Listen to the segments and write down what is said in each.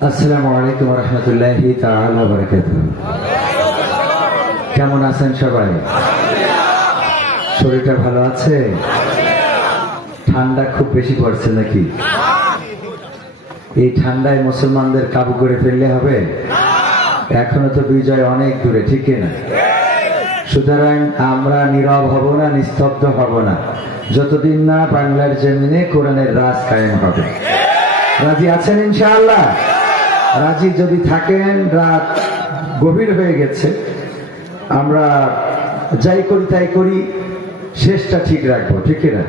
আসসালামু আলাইকুম ওয়া রাহমাতুল্লাহি তাআলা ওয়া বারাকাতুহু। কেমন আছেন সবাই? শরীরটা ভালো আছে? ঠান্ডা খুব বেশি পড়ছে নাকি? এই ঠান্ডায় মুসলমানদের কাবু করে ফেললে হবে? এখনো তো বিজয় অনেক দূরে, ঠিক না? সুতরাং আমরা নীরব হব না, নিস্তব্ধ হব না, যতদিন না বাংলার জমিনে কোরআনের রাজ কায়েম হবে। রাজি আছেন ইনশাআল্লাহ? রাজি যদি থাকেন, রাত গভীর হয়ে গেছে, আমরা যাই করি তাই করি, শেষটা ঠিক রাখবো, ঠিক না?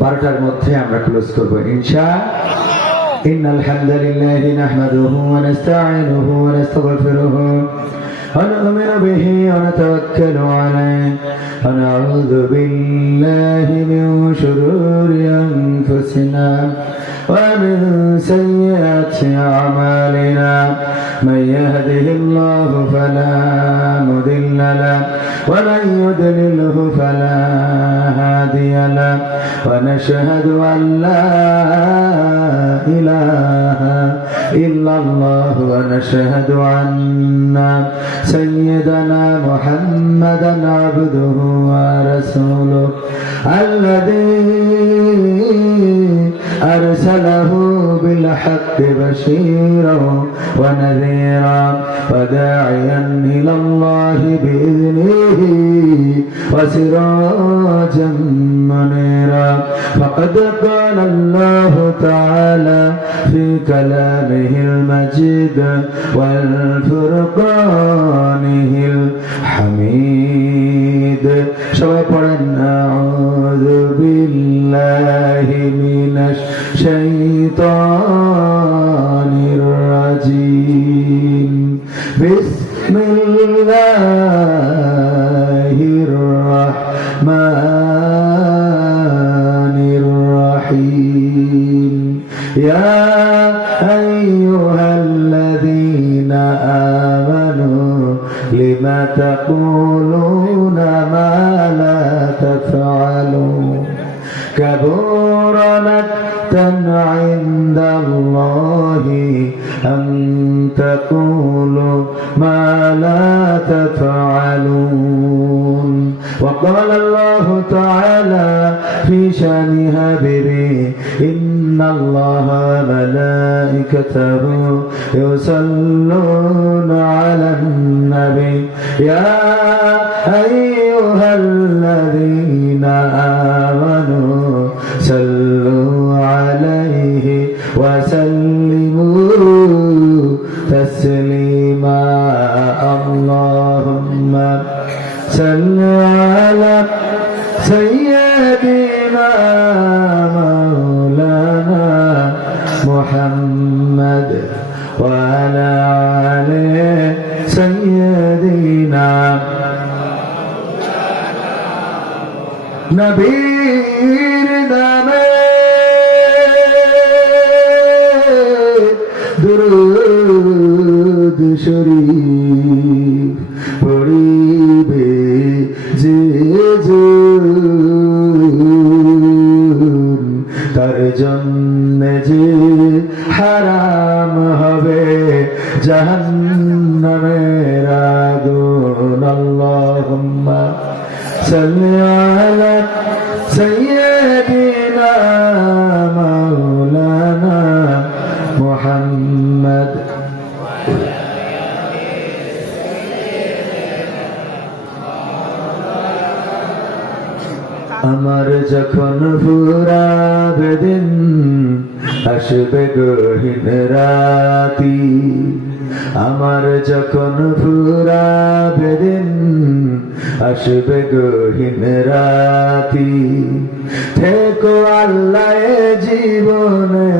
12টার মধ্যে আমরা ক্লোজ করবো ইনশাআল্লাহ। ইন্নাল হামদালিল্লাহি নাহমাদুহু ওয়া নাস্তাঈনুহু ওয়া নাস্তাগফিরুহু ওয়া নু'মিনু বিহি ওয়া নাতাওয়াক্কালু আলাইহি ওয়া নাউযু বিল্লাহি মিন শুরুরি আনফুসিনা ومن سيئات أعمالنا من يهده الله فلا مضل له ومن يضلله فلا هادي له ونشهد أن لا إله إلا الله ونشهد أن سيدنا محمدا عبده ورسوله الذي أرسله بالحق بشيرا ونذيرا وداعيا إلى الله بإذنه وسراجا منيرا فقد قال الله تعالى في كلامه المجيد والفرقانه الحميد أعوذ بالله من الشيطان الرجيم بسم الله الرحمن الرحيم يا أيها الذين آمنوا لما تقولون ما لا تفعلون كبر مقتا عند الله أن تقولوا ما لا تفعلون وقال الله تعالى في شأن حبيبه إن الله وملائكته يصلون على النبي يا أيها الذين آمنوا صلوا عليه وسلموا تسليما اللهم صل على سيدنا مولانا محمد وعلى آل سيدنا নবীর নামে দুরূদ শরীফ পড়িবে যে তার জন্য যে হারাম হবে জাহান্নামের আগুন আল্লাহুম্মা সাল্লি আলা সাইয়্যিদিনা মাওলানা মুহাম্মদ আমার যখন ফুরাবে দিন আসবে গহীন রাতি আমার যখন ফুরাবে দিন আসবে গহীন রাতি থেকো আল্লাহ জীবনে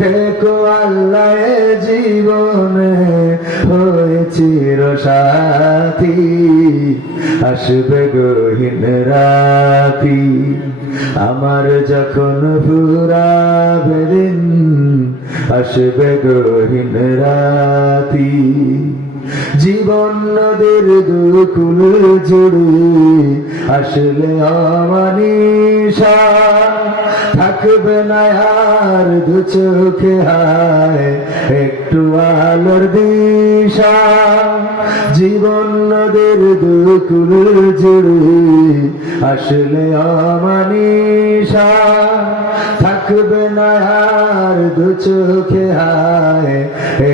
থেকো আল্লাহ জীবনে হয়ে চির সাথী আসবে গহীন রাতি আমার যখন ফুরাবে দিন আসবে গহীন রাতি জীবন নদীর দুকুল জুড়ে আসলে অমানিসা থাকবে না আর দু চোখে হায় একটু আলোর দিশা জীবন নদীর দুকুল জুড়ে আসলে অমানিসা থাকবে না আর দু চোখে হায়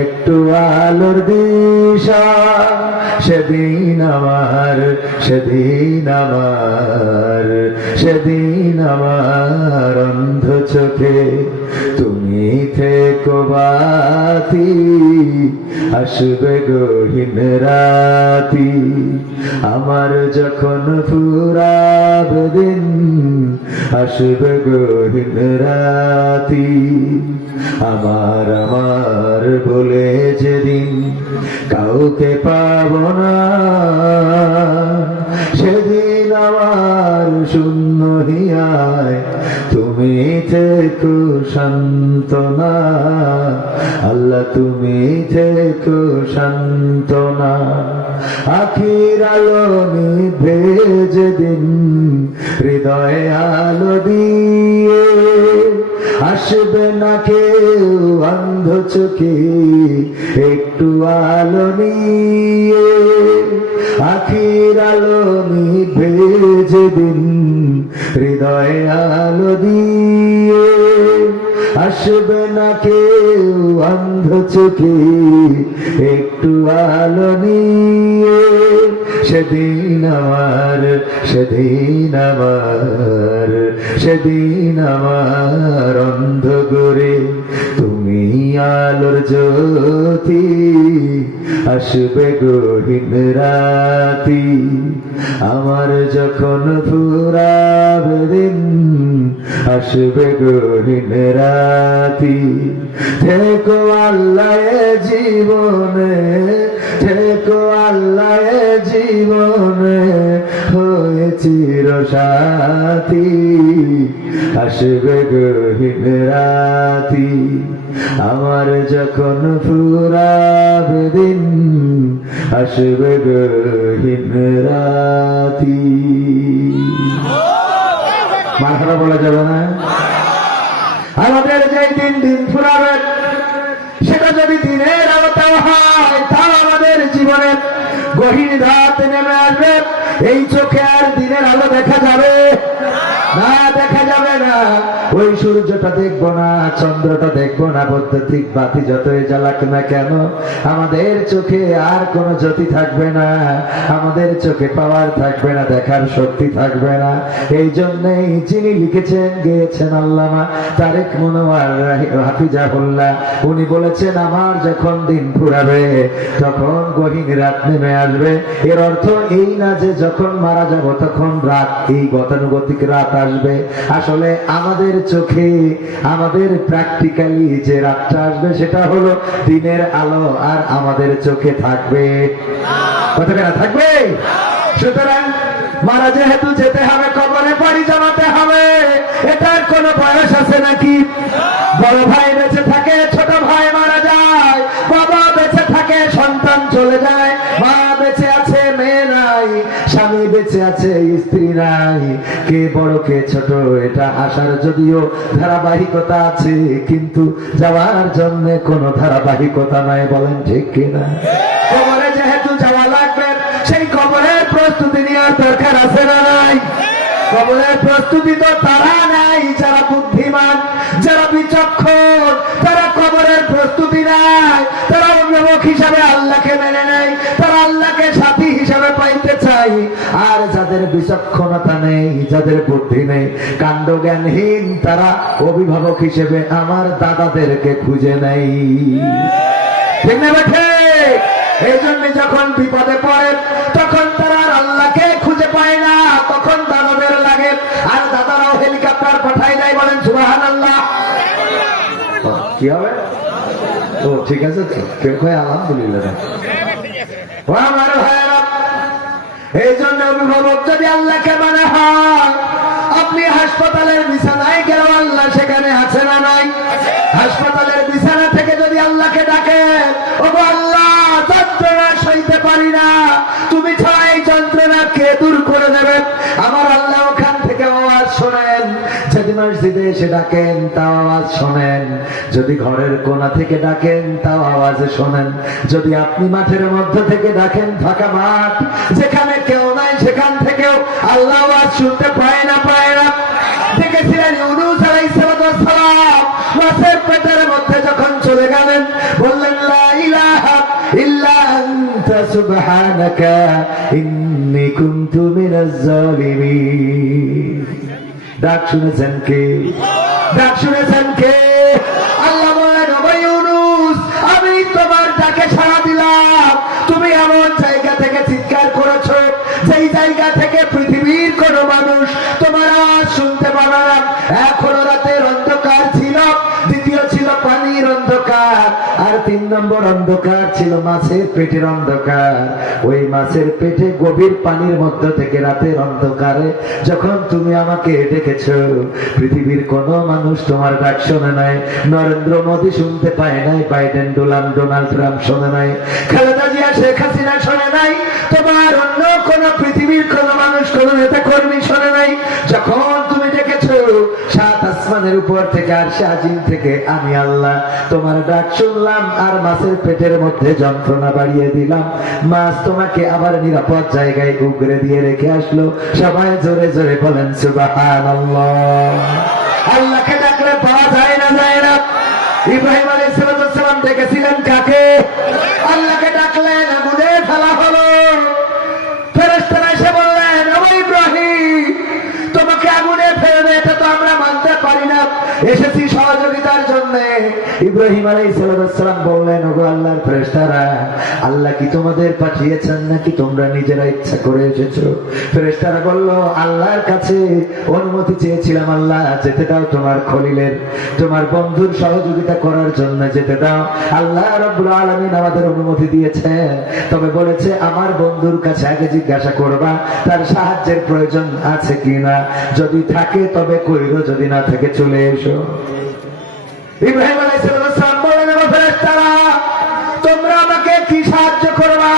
একটু আলোর দিশা সেদিন আমার অন্ধ চোখে তুমি থেকো বাতি আসবে গহীন রাতি আমার যখন ফুরাবে দিন আসবে গহীন রাতি আমার বলে যেদিন কাউকে পাব না সেদিন আমার শূন্য হিয়ায় তুমি থেকো সান্ত্বনা আল্লাহ তুমি থেকো সান্ত্বনা আখির আলো নিভে যেদিন হৃদয়ে আলো দিয়ে আসবে না কেউ অন্ধ চোখে একটু আলো নিয়ে আখির আলো নিভে যেদিন হৃদয়ে আলো দিয়ে আসবে না কেউ অন্ধ চোখে একটু আলো নিয়ে সেদিন আমার অন্ধ করে তুমি আলোর জ্যোতি আসবে গহীন রাতি আমার যখন ফুরাবে দিন আসবে গহীন রাতি থেকো আল্লাহ জীবনে হয়ে চির সাথী আসবে গহীন রাতি আমার যখন ফুরাবে দিন আসবে গহীন রাতি মাথাটা বলা যাবে না আমাদের যে দিন ফুরাবে সেটা যদি দিনের আলোতে হয় তাও আমাদের জীবনের গহীন রাত নেমে আসবে এই চোখে আর দিনের আলো দেখা যাবে না দেখা যাবে না ওই সূর্যটা দেখবো না চন্দ্রটা দেখবো না বৈদ্যুতিক বাতি যতই জ্বালাক না কেন আমাদের চোখে আর কোনো জ্যোতি থাকবে না আমাদের চোখে পাওয়ার থাকবে না দেখার শক্তি থাকবে না এই জন্যই যিনি লিখেছেন গেয়েছেন আল্লামা তারেক মনোয়ার হাফিজাহুল্লাহ উনি বলেছেন আমার যখন দিন ফুরাবে তখন গহীন রাত নেমে আসবে এর অর্থ এই না যে যখন মারা যাব তখন রাত এই গতানুগতিক রাত আসবে আসলে আমাদের চোখে আমাদের প্র্যাকটিক্যালি যে রাতটা আসবে সেটা হলো দিনের আলো আর আমাদের চোখে থাকবে কতটা থাকবে সুতরাং মারা যেহেতু যেতে হবে কবরে পাড়ি জমাতে হবে এটার কোনো বয়স আছে নাকি বড় ভাই বেঁচে থাকে ছোট ভাই মারা যায় বাবা বেঁচে থাকে সন্তান চলে যায় মা বেঁচে আছে মেয়ে নাই স্বামী বেঁচে আছে স্ত্রী নাই কে বড় কে ছোট এটা আসার যদিও ধারাবাহিকতা আছে কিন্তু যাওয়ার জন্য কোনো ধারাবাহিকতা নাই বলেন ঠিক কিনা কবরে যেহেতু যাওয়া লাগবে সেই কবরের প্রস্তুতি নেওয়ার দরকার আছে না নাই কবরের প্রস্তুতি তো তারা নাই যারা বুদ্ধিমান যারা বিচক্ষণ তারা কবরের প্রস্তুতি নাই তারা অভিভাবক হিসাবে আল্লাহকে মেনে নেয় তারা আল্লাহকে সাথী হিসাবে পাইতে চাই আর যাদের বিচক্ষণতা নেই যাদের বুদ্ধি নেই কাণ্ড জ্ঞানহীন তারা অভিভাবক হিসেবে আমার দাদাদেরকে খুঁজে নেই ঠিক না বেঠে এই জন্য যখন বিপদে পড়ে তখন তারা আল্লাহকে খুঁজে পায় না তখন দাদাদের লাগে আর দাদারাও হেলিকপ্টার পাঠায় দেয় বলেন সুবহানাল্লাহ কি হবে ও ঠিক আছে কেউ কয় আলহামদুলিল্লাহ ও আমার ভাইরা এই জন্য অভিভাবক যদি আল্লাহকে মানে হয় আপনি হাসপাতালের বিছানায় গেলেও আল্লাহ সেখানে আছে না নাই হাসপাতালের বিছানা থেকে যদি আল্লাহকে ডাকেন ও আল্লাহ যন্ত্রণা মসজিদে এসে ডাকেন তাও আওয়াজ শোনেন, যদি ঘরের কোণা থেকে ডাকেন তাও আওয়াজ শোনেন, যদি আপনি মাঠের মধ্যে থেকে ডাকেন, ফাঁকা মাঠ যেখানে কেউ নাই সেখান থেকেও আল্লাহ আওয়াজ শুনতে পায় না। দেখেছিলেন ইউনূস আলাইহিস সালাম মাছের পেটের মধ্যে যখন চলে গেলেন, বললেন লা ইলাহা ইল্লা আনতা সুবহানাকা ইন্নী কুনতু মিনাজ জালিমিন। ডাক শুনেছেন কে? ডাক শুনেছেন কে? আল্লাহ বলেন, ও ইউনূস, আমি তোমার ডাকে সাড়া দিলাম, তুমি এমন জায়গা থেকে চিৎকার করেছো যেই জায়গা থেকে পৃথিবীর কোন মানুষ তোমার আওয়াজ শুনতে পাবে না। এখনো রাতের অন্ধকার ছিল, দ্বিতীয় ছিল পানির অন্ধকার, আর 3 নম্বর অন্ধকার ছিল মাছের পেটের অন্ধকার। ওই মাছের পেটে গভীর পানির মধ্য থেকে রাতের অন্ধকারে যখন তুমি আমাকে ডেকেছো, পৃথিবীর কোন মানুষ তোমার ডাক শোনে নাই। নরেন্দ্র মোদী শুনতে পায় নাই, বাইডেন ডোনাল্ড ট্রাম্প শোনে নাই, খালেদা জিয়া শেখ হাসিনা শোনে নাই, তোমার অন্য কোন পৃথিবীর কোন মানুষ কোন নেতা কর্মী শোনে নাই। যখন তুমি ডেকেছো 7 আসমানের উপর থেকে আরশে আজিম থেকে আমি আল্লাহ তোমার ডাক শুনলাম, আর মাছের পেটের মধ্যে যন্ত্রণা বাড়িয়ে দিলাম। মাছ তোমাকে আবার নিরাপদ জায়গায় উগরে দিয়ে রেখে আসলো। সবাই জোরে জোরে বলেন সুবহানাল্লাহ। আল্লাহকে ডাকলে পাওয়া যায় না, যায় না। ইব্রাহিম আলাইহিস সালাম ডেকেছিলেন কাকে? আল্লাহকে ডাকলেন, আগুনে ফেলা হলো। ফেরেশতারা এসে বললেন, ও ইব্রাহিম, তোমাকে আগুনে ফেলবে এটা তো আমরা মানতে পারি না, এসেছি সহযোগিতার জন্য। ইব্রাহিম আলাইহিস সালাম বললেন, ওগো আল্লাহর ফেরেশতারা, আল্লাহ কি তোমাদের পাঠিয়েছেন নাকি তোমরা নিজেরা ইচ্ছা করে এসেছো? ফেরেশতারা বলল, আল্লাহর কাছে অনুমতি চেয়েছিলাম, আল্লাহ যেতে দাও তোমার খলিলের, তোমার বন্ধুর সহযোগিতা করার জন্য যেতে দাও। আল্লাহ রাব্বুল আলামিন আমাদের অনুমতি দিয়েছেন, তবে বলেছে আমার বন্ধুর কাছে আগে জিজ্ঞাসা করবা তার সাহায্যের প্রয়োজন আছে কিনা, যদি থাকে তবে কইরো, যদি না থাকে চলে এসো। ইব্রাহিম আলাইহিস সালাম বললেন, ও ফেরেশতারা, তোমরা আমাকে কি সাহায্য করবা?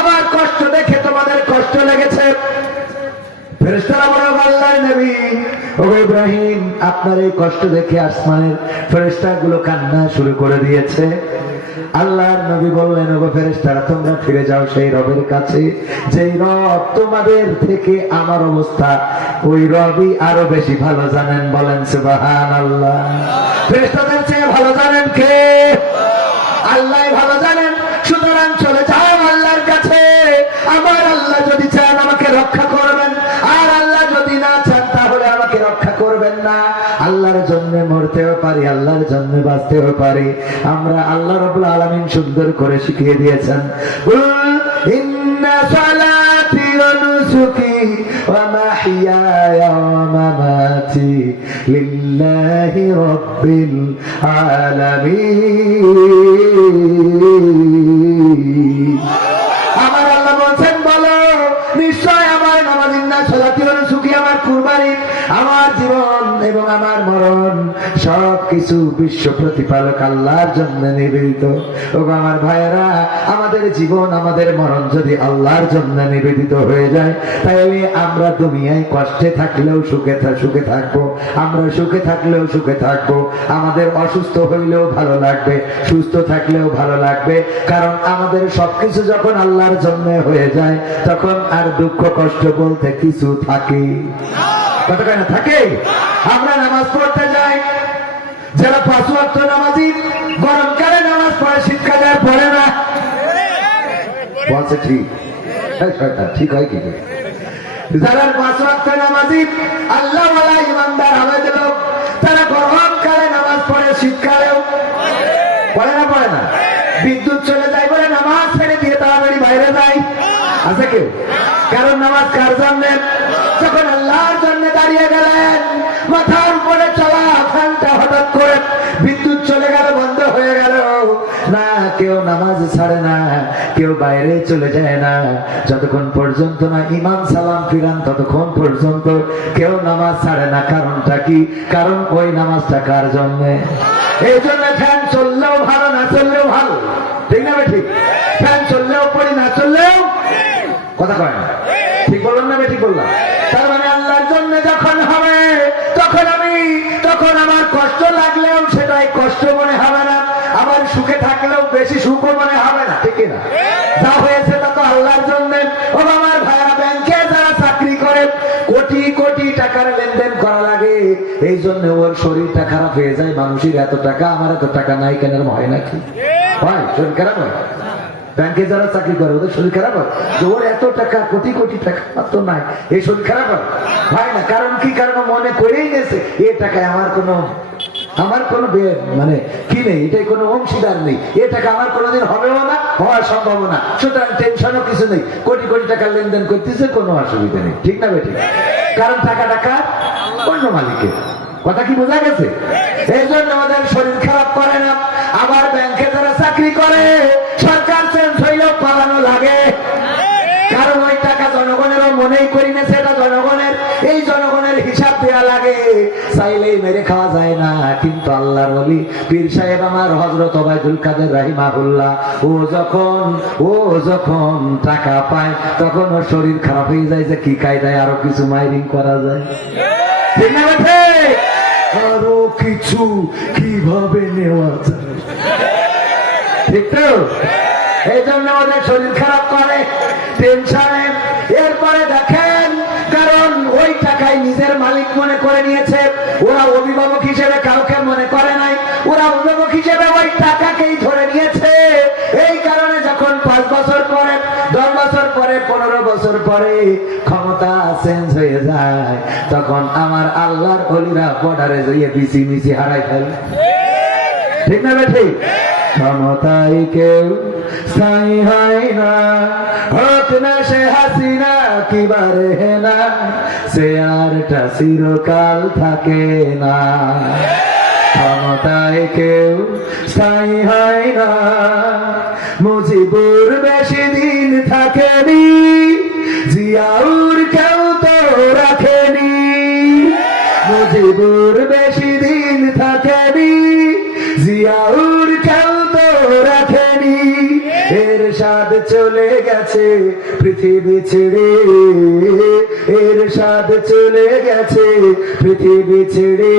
আমার কষ্ট দেখে তোমাদের কষ্ট লেগেছে। ফেরেশতারা বলে, আল্লাহর নবী, ও ইব্রাহিম, আপনার এই কষ্ট দেখে আসমানের ফেরেশতাগুলো কান্না শুরু করে দিয়েছে। আল্লাহর নবী বললেন, ওগো ফেরেশতারা, তোমরা ফিরে যাও সেই রবের কাছে যেই রব তোমাদের থেকে আমার অবস্থা ওই রবই আরো বেশি ভালো জানেন। বলেন সুবহানাল্লাহ। ফেরেশতাদের চেয়ে ভালো জানেন কে? আল্লাহ ভালো জানেন। সুতরাং চলে যাও আল্লাহর কাছে। আমার আল্লাহ যদি চান আমাকে রক্ষা করবেন, আর আল্লাহ যদি না চান তাহলে আমাকে রক্ষা করবেন না। আল্লাহর জন্য মরতেও পারি, আল্লাহর জন্য বাঁচতেও পারি। আমরা আল্লাহ রাব্বুল আলামিন সুন্দর করে শিখিয়ে দিয়েছেন, ইন্না সালাতি ওয়া নুসুকি ওয়া মাহইয়ায়া ওয়া মামাতি লিল্লাহি রাব্বিল আলামিন। আমার আল্লাহ বলেন, বলো নিশ্চয় আমার নামাজ, ইন্না সালাতি ওয়া নুসুকি, আমার কুরবানি, আমার জীবন এবং আমার মরণ সবকিছু বিশ্ব প্রতিপালক আল্লাহর জন্য নিবেদিত। ও আমার ভাইয়েরা, আমাদের জীবন আমাদের মরণ যদি আল্লাহর জন্য নিবেদিত হয়ে যায়, তাহলে আমরা দুনিয়ায় কষ্টে থাকলেও সুখে থাকবো, আমরা সুখে থাকলেও সুখে থাকবো, আমাদের অসুস্থ হইলেও ভালো লাগবে, সুস্থ থাকলেও ভালো লাগবে। কারণ আমাদের সবকিছু যখন আল্লাহর জন্য হয়ে যায়, তখন আর দুঃখ কষ্ট বলতে কিছু থাকে কতখানি থাকে। আমরা নামাজ পড়তে যাই, যারা 5 ওয়াক্ত নামাজি, গরমকালে নামাজ পড়ে, শীতকালে পড়ে না। বলছে ঠিক, ঠিক হয় কি? যারা 5 ওয়াক্ত নামাজি, আল্লাহ ওয়ালা ইমানদার আমাদের লোক, তারা গরমকালে নামাজ পড়ে, শীতকালেও পড়ে না। পড়ে না। বিদ্যুৎ চলে যায় বলে নামাজ ছেড়ে দিয়ে তাড়াতাড়ি বাইরে যায়, আছে কেউ? কারণ নামাজ কার জন্য? যখন আল্লাহর জন্য দাঁড়িয়ে গেলেন, মাথার উপরে চলা ফ্যানটা হঠাৎ করে বিদ্যুৎ চলে গেল, বন্ধ হয়ে গেল না, কেউ নামাজ ছাড়ে না, কেউ বাইরে চলে যায় না, যতক্ষণ পর্যন্ত না ইমাম সালাম ফিরান ততক্ষণ পর্যন্ত কেউ নামাজ ছাড়ে না। কারণটা কি? কারণ ওই নামাজটা কার জন্য? এই জন্য ফ্যান চললেও ভালো, না চললেও ভালো, ঠিক না? ঠিক। ফ্যান চললেও পড়ি, না চললেও কথা কয় না, ঠিক বললাম না? ঠিক বললাম। তার মানে আল্লাহর জন্য যখন হবে, তখন আমি আবার সুখে থাকলেও বেশি সুখও মনে হবে না, ঠিক না? যা হয়েছে তা তো আল্লাহর জন্য। ও আমার ভাইরা, ব্যাংকে যারা চাকরি করে কোটি কোটি টাকার লেনদেন করা লাগে, এই জন্য ওর শরীরটা খারাপ হয়ে যায়। মানুষের এত টাকা, আমার এত টাকা নাই কেন, হয় নাকি? হয়, শরীর খারাপ হয়। ব্যাংকে যারা চাকরি করে ওদের শরীর খারাপ হয় যে ওর এত টাকা, কোটি কোটি টাকা মাত্র নাই, এই শরীর খারাপ হয় না। কারণ কি? কারণ মনে করেই গেছে এ টাকায় আমার কোনো মানে কি নেই, এটাই কোনো অংশীদার নেই, এ টাকা আমার কোনোদিন হবেও না, হওয়ার সম্ভাবনা। সুতরাং টেনশনও কিছু নেই, কোটি কোটি টাকা লেনদেন করতেছে, কোনো অসুবিধা নেই, ঠিক না বেঠিক? কারণ টাকা অন্য মালিকের। কথা কি বোঝা গেছে? এই জন্য ওদের শরীর খারাপ করে না। আবার ব্যাংকে যারা চাকরি করে সরকার চেঞ্জ হইলেও পালানো লাগে, কারণ ওই টাকা জনগণেরও মনেই করি না সেটা জনগণের, এই জনগণের হিসাব দেওয়া লাগে। চাইলেই মেরে খাওয়া যায় না। কিন্তু আল্লাহর ওলি পীর সাহেব আমার হযরত ওবায়দুল কাদের রাহিমাহুল্লাহ, ও যখন টাকা পায় তখন ওর শরীর খারাপ হয়ে যায় যে কি কায়দায় আরো কিছু মাইরিং করা যায়, ঠিক না? আরো কিছু কিভাবে নেওয়া যায়, ঠিক তো? এই জন্য ওদের শরীর খারাপ করে, টেনশনে। এরপরে দেখেন, কারণ ওই টাকায় নিজের মালিক মনে করে নিয়েছে। ওরা অভিভাবক হিসেবে কাউকে মনে করে নাই, ওরা অভিভাবক হিসেবে ওই টাকাকেই ধরে নিয়েছে। এই কারণে যখন 5 বছর পরে, 10 বছর পরে, 15 বছর পরে ক্ষমতা চেঞ্জ হয়ে যায়, তখন আমার আল্লাহর ওলিরা বর্ডারে যাইয়ে বিসি মিসি হারাই ফেলে, ঠিক না বেঠিক? ক্ষমতায় কেউ স্থায়ী হয় না, হোক না সে হাসিনা কিবারে না, সে আরটা চিরকাল থাকে না। ক্ষমতায় কেউ স্থায়ী হয় না, মুজিবুর বেশি দিন থাকেনি, জিয়াউর কেউ তো রাখেনি। মুজিবুর বেশি দিন থাকেনি, জিয়াউর কেউ তো রাখেনি। এরশাদ চলে গেছে পৃথিবী ছেড়ে, এরশাদ চলে গেছে পৃথিবী ছেড়ে,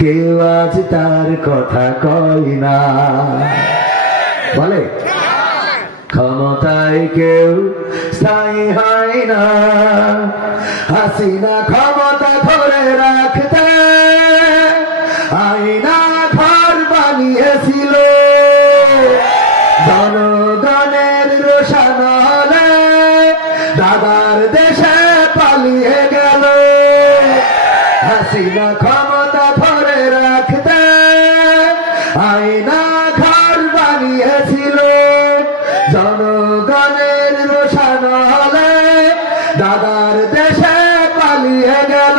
কেউ আজ তার কথা কয় না, বলে? ক্ষমতায় কেউ স্থায়ী হয় না, হাসিনা ক্ষমতা ধরে রাখতে আয়না ঘর বানিয়েছিল, জনগণের রোশানলে দাদার দেশে পালিয়ে গেল। হাসিনা ক্ষমতা ধরে রাখতে আয়না ঘর বানিয়েছিল, জনগণের রোশানলে দাদার দেশে পালিয়ে গেল।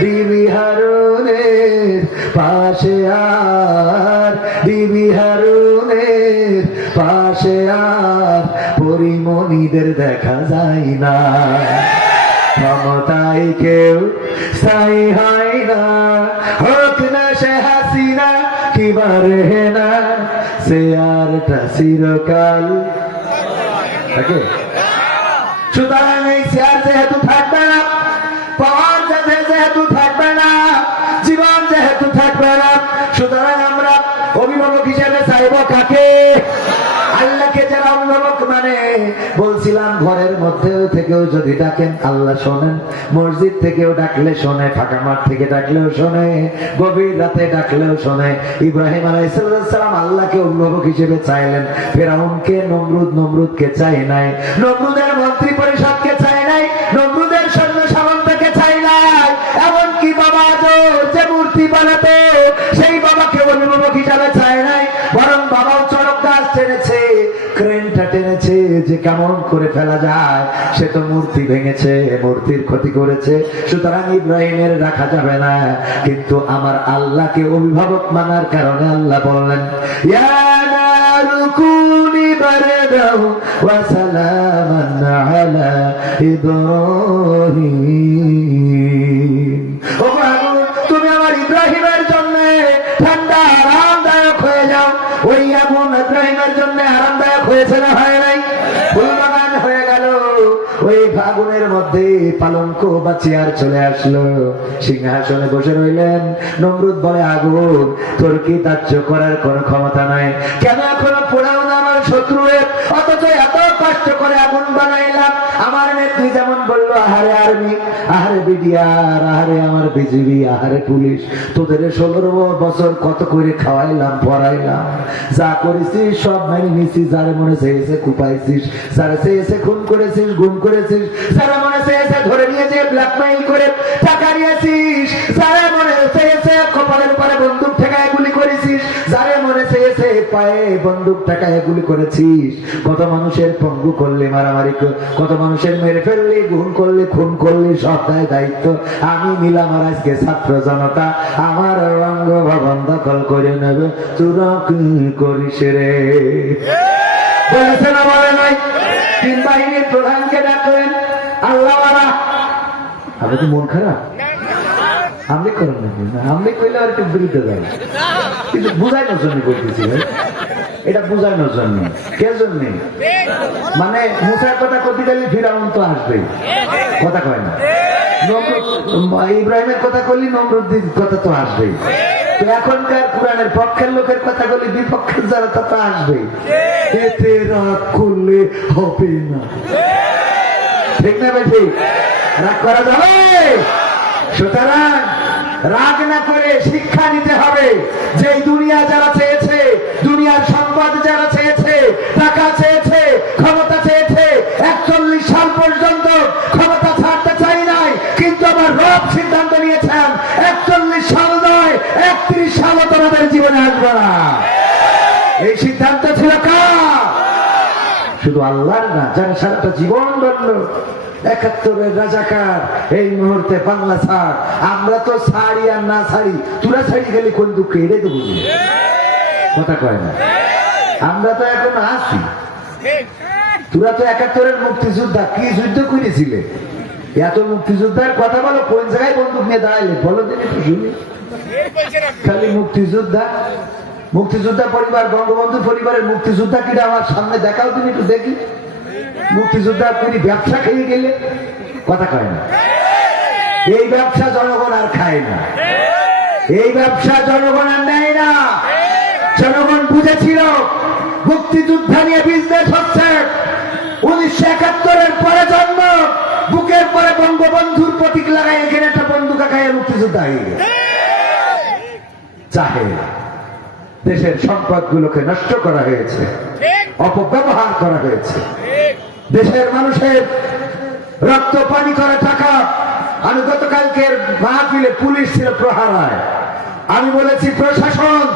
বিবি হারুনের পাশে আর, বিবি হারুনের পাশে আর পরিমণিদের দেখা যায় না। ক্ষমতায় কেউ স্থায়ী হয় না, হোক না সে হাসিনা কিবারে না, সে আরটা চিরকাল থাকে। সুতরাং এই চেয়ার যেহেতু থাকবে না, পাওয়ার যেহেতু থাকবে না, জীবন যেহেতু থাকবে না, সুতরাং আমরা অভিভাবক হিসেবে চাইব কাকে? আল্লাহকে। যারা অভিভাবক মানে বলছিলাম, ঘরের মধ্যে থেকেও যদি ডাকেন আল্লাহ শোনেন, মসজিদ থেকেও ডাকলে শোনে, ফাঁকা মাঠ থেকে ডাকলেও শোনে, গভীর রাতে ডাকলেও শোনে। ইব্রাহিম আলাইহিস সালাম আল্লাহকে অভিভাবক হিসেবে চাইলেন, ফেরাউনকে, নমরুদকে চাই নাই, নমরুদের মন্ত্রী পরিষদকে চাই নাই, নমরুদের সৈন্য সামন্তকে চাই নাই, এমনকি বাবা যে মূর্তি বানাতো সেই বাবাকে অভিভাবক হিসাবে চাই নাই, বরং বাবাও চড়ক গাছ টেনেছে, ক্রেনটা টেনেছে যে কেমন করে ফেলা যায়। সে তো মূর্তি ভেঙেছে, মূর্তির ক্ষতি করেছে, সুতরাং ইব্রাহিমের রাখা যাবে না। কিন্তু আমার আল্লাহকে অভিভাবক মানার কারণে আল্লাহ বললেন, ইয়া নারু কুনি বারদাও ওয়া সালামান আলা ইব্রাহিম। ও আগুন, তুমি আমার ইব্রাহিমের জন্য ঠান্ডা আরামদায়ক হয়ে যাও। ওই আগুন ইব্রাহিমের জন্য আরামদায়ক হয়েছে না হয় নাই? ফুলবাগান হয়ে গেল। ওই আগুনের মধ্যে পালঙ্ক বা চেয়ার চলে আসলো, সিংহাসনে বসে রইলেন। নমরুদ বলে, আগুন তোর কি তাজ্য করার কোন ক্ষমতা নাই? কেন এখনো পোড়াও না আমার শত্রুর? অথচ এত কষ্ট করে আগুন বানাইলাম। আমার নেত্রী যেমন বললো, আহারে আর্মি, আহারে বিডিআর, আহারে আমার বিজিবি, আহারে পুলিশ, তোদের 16 বছর কত করে খাওয়াইলাম, পড়াইলাম, যা করেছিস সব মেনে নিছিস। যারে মনে চেয়েছে কুপাইছিস, যারা চেয়েছে খুন করেছিস, গুম করেছিস, যারা মনে চেয়েছে ধরে নিয়ে যে ব্ল্যাকমেইল করে টাকা নিয়েছিস, যারা মনে চেয়েছে কপালের উপরে বন্দুক ঠেকায় গুলি করেছিস, যারা মনে চেয়েছে পায়ে বন্দুক ঠেকায় গুলি করেছিস। কত মানুষের পঙ্গু করলে, মারামারি কত মানুষের মেরে ফেললি, গুম করলে, খুন করলি, সব দায়িত্ব আমি নিলাম। আর আজকে ছাত্র জনতা আমার রঙ্গ ভবন দখল করে নেবে, তোরা কি করিস রে? বলেছে না বলে নাই? তিন বাহিনীর প্রধানকে ডাকলেন, আল্লাহ আপনি কি মন খারাপ? আমি করেন না, আমি কইলে আর একটু বিরুদ্ধে যাবে, কিন্তু বুঝাইনোর জন্য করতেছি ভাই, এটা বুঝানোর জন্য। কে জন্য? মানে মুসার কথা কতি গেলে ফিরাউন তো আসবেই, কথা কয় না। ইব্রাহিমের কথা বললি নমরুদ্দির কথা তো আসবেই। তো এখনকার কোরআনের পক্ষের লোকের কথা বলি, বিপক্ষের যারা তা তো আসবেই। এতে রাগ করলে হবে না, ঠিক না ভাই? ঠিক রাগ করা যাবে? সুতরাং রাগ না করে শিক্ষা নিতে হবে যে দুনিয়া যারা চেয়েছে, দুনিয়ার সম্পদ যারা চেয়েছে, টাকা চেয়েছে, ক্ষমতা চেয়েছে, 41 সাল পর্যন্ত ক্ষমতা ছাড়তে চাই নাই, কিন্তু আমার রব সিদ্ধান্ত নিয়েছেন 41 সাল নয় 31 সালও তোমাদের জীবনে আসবে না। এই সিদ্ধান্ত ছিল কার? শুধু আল্লাহর না, যারা সারাটা জীবন বলল 71-এর রাজাকার, এই মুহূর্তে বাংলা ছাড়। আমরা তো ছাড়ি আর না ছাড়ি, তোরা ছাড়ি গেলে কোন দুঃখে, এটাই তো বুঝি, কথা কয় না। আমরা তো এখন আছি, তোরা তো 71-এর মুক্তিযোদ্ধা, কি যুদ্ধ করেছিলে? এত মুক্তিযোদ্ধার কথা বলো, কোন জায়গায় বন্দুক নিয়ে দাঁড়াইলে বলো দিন একটু শুনি। খালি মুক্তিযোদ্ধা, মুক্তিযোদ্ধা পরিবার, বঙ্গবন্ধু পরিবারের মুক্তিযোদ্ধা কিনা আমার সামনে দেখাও দিন একটু দেখি। মুক্তিযোদ্ধা করি ব্যবসা খেয়ে গেলে, কথা কয় না। এই ব্যবসা জনগণ আর খায় না, এই ব্যবসা জনগণ আর নেয় না। জনগণ বুঝেছিল মুক্তিযোদ্ধা নিয়ে বিজনেস হচ্ছে। 1971-এর পরে জন্ম, বুকের পরে বঙ্গবন্ধুর প্রতীক লাগাই এখানে একটা বন্দুকা খাইয়ে মুক্তিযোদ্ধা হয়ে গেছে। চাহে দেশের সম্পদ গুলোকে নষ্ট করা হয়েছে, অপব্যবহার করা হয়েছে, দেশের মানুষের রক্ত পানি করে টাকা। আমি গতকালকের মাহফিলে, পুলিশ ছিল প্রহারায়, আমি বলেছি প্রশাসন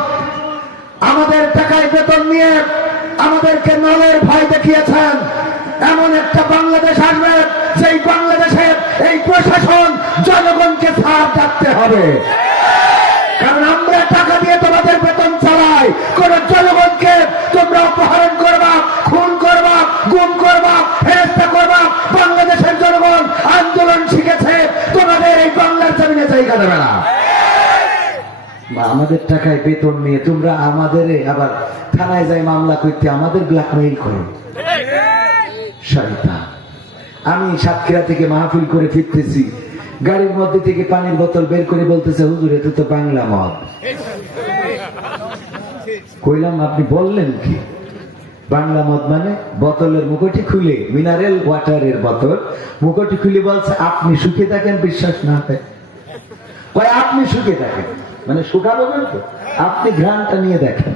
আমাদের টাকায় বেতন নিয়ে আমাদেরকে নলের ভয় দেখিয়েছেন। এমন একটা বাংলাদেশ আসবে সেই বাংলাদেশের এই প্রশাসন জনগণকে ছাড় ডাকতে হবে, কারণ আমরা টাকা দিয়ে তোমাদের বেতন চালাই। কোন জনগণকে তোমরা অপহরণ করবা, খুন করবা, গুম করবা, হেরস্তা করবা। বাংলাদেশের জনগণ আন্দোলন শিখেছে, তোমাদের এই বাংলার জমিনে জায়গা দেবে না। আমাদের টাকায় বেতন নিয়ে তোমরা আমাদের আবার থানায় যাই মামলা করতে, আমাদের ব্ল্যাকমেইল করো। শয়তান। আমি সাতক্ষীরা থেকে মাহফিল করে ফিরতেছি, গাড়ির মধ্যে থেকে পানির বোতল বের করে বলতেছে, হুজুর এটা তো বাংলা মদ। কইলাম আপনি বললেন কি? বাংলা মদ মানে বোতলের মুখটি খুলে, মিনারেল ওয়াটারের বোতল মুখটি খুলে বলছে আপনি সুখে থাকেন, বিশ্বাস না হয় কয় আপনি সুখে থাকেন, মানে শুকাবো তো, আপনি ঘ্রাণটা নিয়ে দেখেন।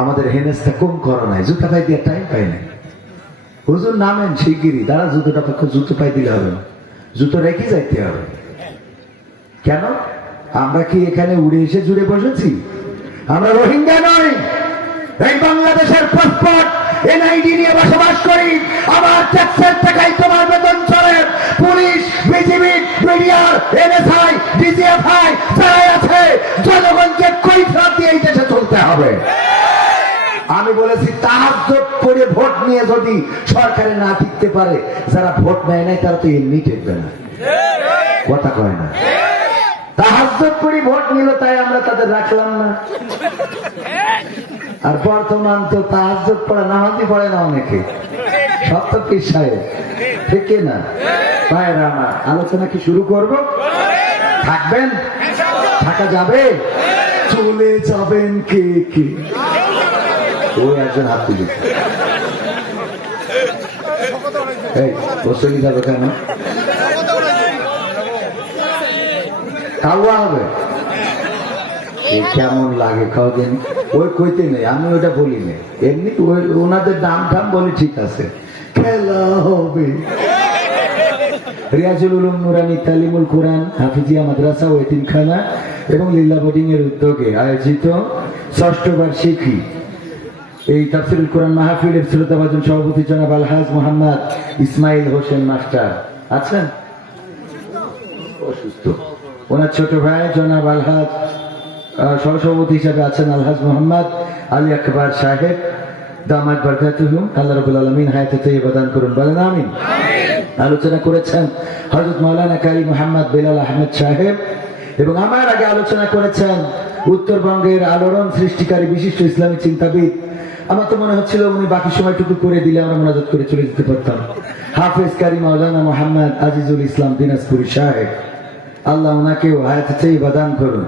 আমাদের হেনেসটা কম করো নাই, জুতা পাই দিয়ে টাইম পাই নাই। হুজুর নামেন শিগগিরি, তারা জুতোটা পক্ষে জুতো পাই দিলে হবে না, জুতো রেখে যাইতে হবে। কেন? আমরা কি এখানে উড়ে এসে জুড়ে বসেছি? আমরা রোহিঙ্গা নই, এই বাংলাদেশের পাসপোর্ট এনআইডি নিয়ে বসবাস করি। আমার ট্যাক্সের টাকায় তোমার বেতন চলে। Police, BGB, BDR, NSI, DGFI যারা আছে, জনগণকে কৈফিয়ত দিয়ে এই দেশে চলতে হবে। আমি বলেছি তাহাজ্জুদ করে ভোট নিয়ে যদি সরকারে না টিকতে পারে, যারা ভোট নেয় নাই তারা তো এমনি টিকবে না, কথা কয় না। তাহাজ্জুদ করে ভোট নিল তাই আমরা তাদের রাখলাম না। আর বর্তমান তো তাহাজ্জুদ পড়ে, নামাজই পড়ে না অনেকে, সব তো পীর সাহেব। ঠিক না ভাইরা আমার? আলোচনা কি শুরু করব? থাকবেন? থাকা যাবে? চলে যাবেন কে কে? ওই একজন হাত তুলি। এই বসে যাবে কেন? খাওয়া হবে? কেমন লাগে খাওয়া দিন? ওই কইতে নেই, আমি ওটা বলি না, এমনি ওই ওনাদের দাম ঠাম বলি, ঠিক আছে। খেলা হবে। রিয়াজুল উলুম নুরানি তালিমুল কোরআন হাফিজিয়া মাদ্রাসা ও এতিমখানা এবং লীলা বোর্ডিং এর উদ্যোগে আয়োজিত ৬ষ্ঠ বার্ষিকী এই তাফসীরুল কোরআন মাহফিলের শ্রোতাভাজন সভাপতি জনাব আলহাজ মোহাম্মদ ইসমাইল হোসেন মাস্টার আছেন? অসুস্থ। ওনার ছোট ভাই জনাব আলহাজ সহসভাপতি হিসাবে আছেন আলহাজ মোহাম্মদ আলী আকবর সাহেব, দামাত বরকাতুহু, আল্লাহ রাব্বুল আলামিন হায়াতে তাইয়্যিবা দান করুন, বলেন আমিন। আলোচনা করেছেন হযরত মাওলানা কারি মোহাম্মদ বেলাল আহমেদ সাহেব, এবং আমার আগে আলোচনা করেছেন উত্তরবঙ্গের আলোড়ন সৃষ্টিকারী বিশিষ্ট ইসলামী চিন্তাবিদ। আমার তো মনে হচ্ছিল উনি বাকি সময়টুকু করে দিলে আমরা মোনাজাত করে চলে যেতে পারতাম। হাফেজ কারি মাওলানা মোহাম্মদ আজিজুল ইসলাম দিনাজপুরি সাহেব, আল্লাহ ওনাকেও হায়াতে তাইয়্যিবা দান করুন।